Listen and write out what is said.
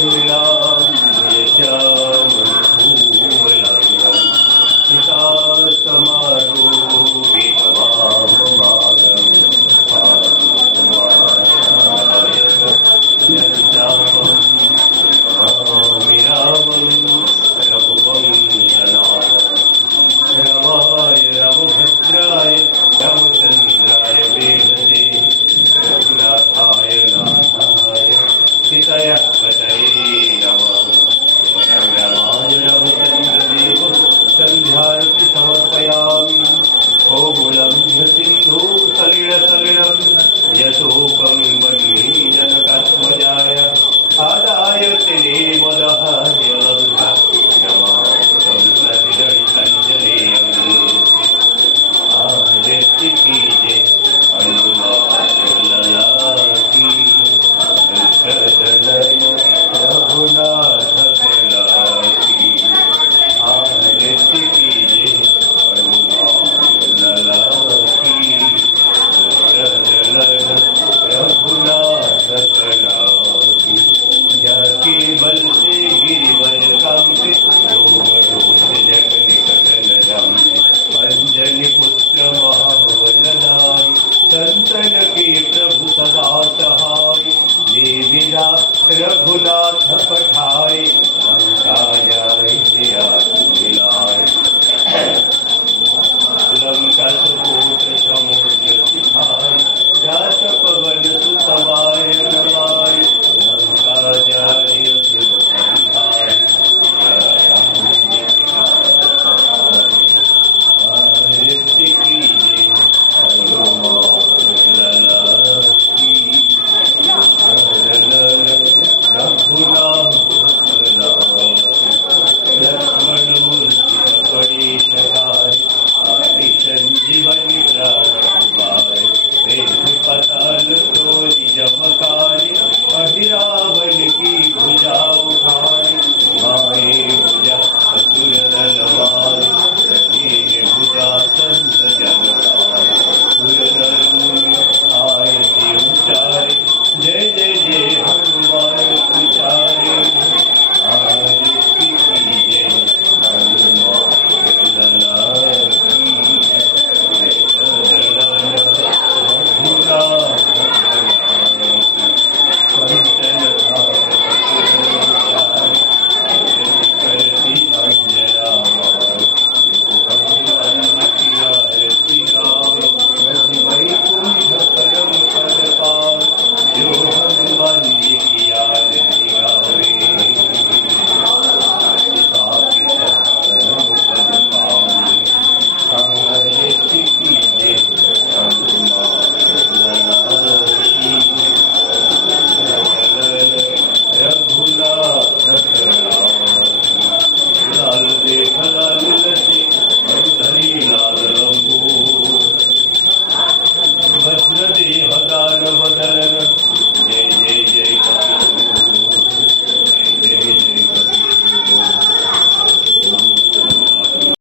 श्यामभूवलाङ्गं सीता समारूपितमाममागं जगदापं नमामि रामं रघुवंशनाथं रमाय रामभद्राय रामचन्द्राय वेदसे रघुनाथाय नाथाय सीतया पतये नमः। रमाय रामचन्द्रदेव सन्ध्यार्ति समर्पयामि। गोकुलं सिन्धु सलिलसलिलं यशोकं वह्नि जनकात्मजाय आदाय तिलेमदहाय लङ्का रमापदं प्रतिदलितञ्जलेयम्। आरति कीजे हनुमान लला की सदनय रघुनाथ कला की। आरति कीजे हनुमान लला की सदनय रघुनाथ कला की। जाके बल से गिरिवर कांपे रोम रोष जग निकट न जाते। अंजनी पुत्र महाबलदाय संतन के प्रभु सदा सहाय। देवीरा रघुनाथ पठाए लंका जाय जिया